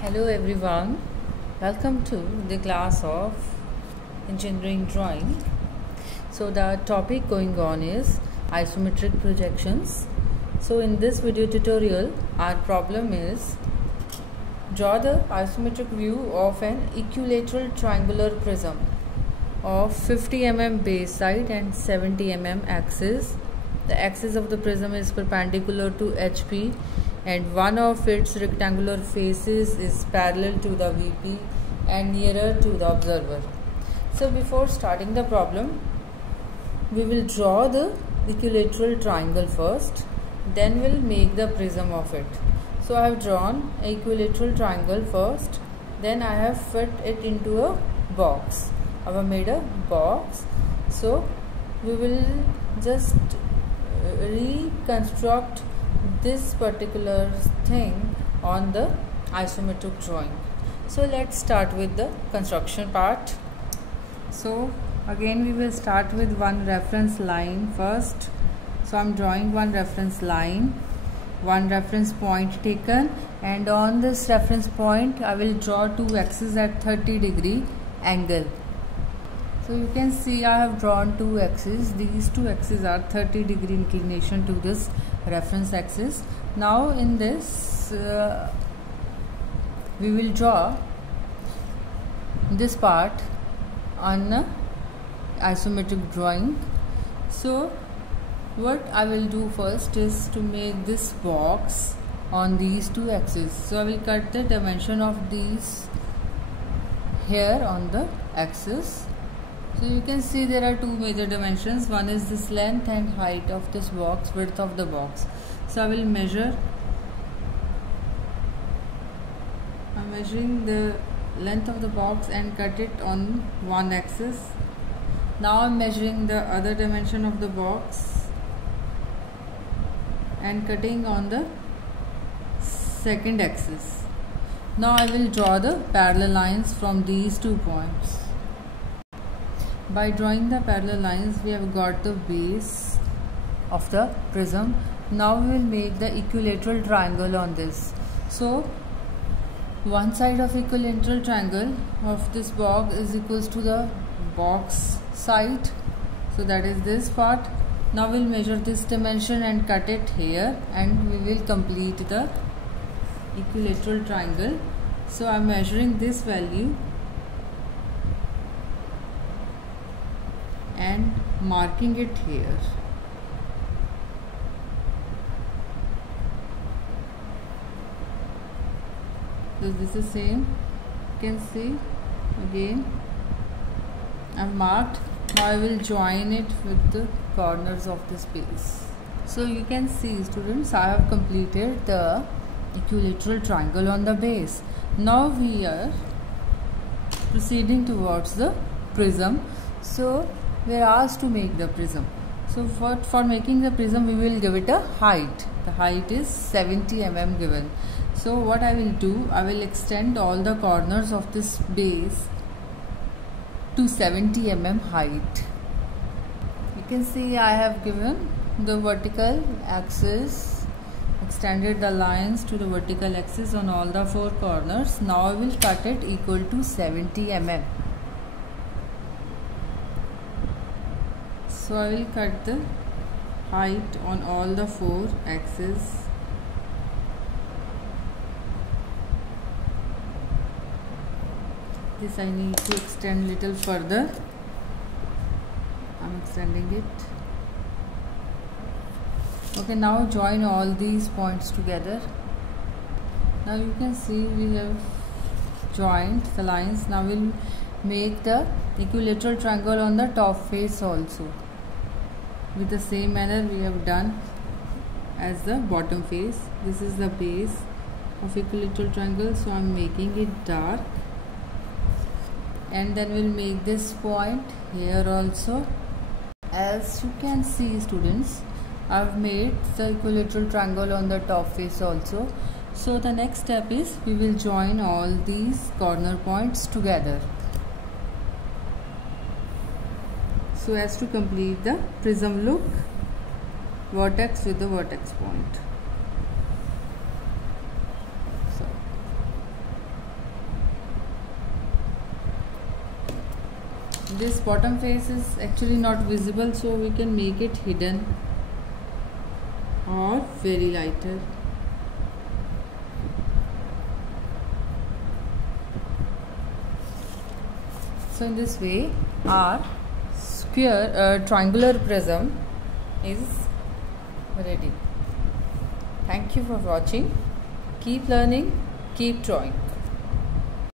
Hello everyone, welcome to the class of engineering drawing. So the topic going on is isometric projections. So in this video tutorial our problem is draw the isometric view of an equilateral triangular prism of 50 mm base side and 70 mm axis. The axis of the prism is perpendicular to HP and one of its rectangular faces is parallel to the VP and nearer to the observer. So before starting the problem, we will draw the equilateral triangle first, then we'll make the prism of it. So I have drawn an equilateral triangle first, then I have fit it into a box. I have made a box. So we will just reconstruct this particular thing on the isometric drawing. So let's start with the construction part. So again we will start with one reference line first. So I'm drawing one reference line, one reference point taken, and on this reference point I will draw two axes at 30-degree angle. So you can see I have drawn two axes. These two axes are 30-degree inclination to this reference axis. Now in this we will draw this part on isometric drawing. So what I will do first is to make this box on these two axes. So I will cut the dimension of these here on the axis. So you can see there are two major dimensions. One is this length and height of this box, width of the box. So I will measure. I'm measuring the length of the box and cut it on one axis. Now I'm measuring the other dimension of the box and cutting on the second axis. Now I will draw the parallel lines from these 2 points. By drawing the parallel lines, we have got the base of the prism. Now we will make the equilateral triangle on this. So one side of equilateral triangle of this box is equals to the box side. So that is this part. Now we'll measure this dimension and cut it here, and we will complete the equilateral triangle. So I'm measuring this value and marking it here. So this is same. You can see again I've marked. Now I will join it with the corners of this piece. So you can see, students, I have completed the equilateral triangle on the base. Now we are proceeding towards the prism. So we are asked to make the prism. So for making the prism, we will give it a height. The height is 70 mm given. So what I will do, I will extend all the corners of this base to 70 mm height. You can see I have given the vertical axis, extended the lines to the vertical axis on all the 4 corners. Now I will cut it equal to 70 mm. So I will cut the height on all the 4 axes. This I need to extend little further. I'm extending it. Okay, now join all these points together. Now you can see we have joined the lines. Now we'll make the equilateral triangle on the top face also, with the same manner we have done as the bottom face. This is the base of equilateral triangle, so I'm making it dark, and then we'll make this point here also. As you can see, students, I've made the equilateral triangle on the top face also. So the next step is we will join all these corner points together, so as to complete the prism look, vertex with the vertex point. this bottom face is actually not visible, so we can make it hidden or very lighter. So in this way our triangular prism is ready. Thank you for watching. Keep learning, keep drawing.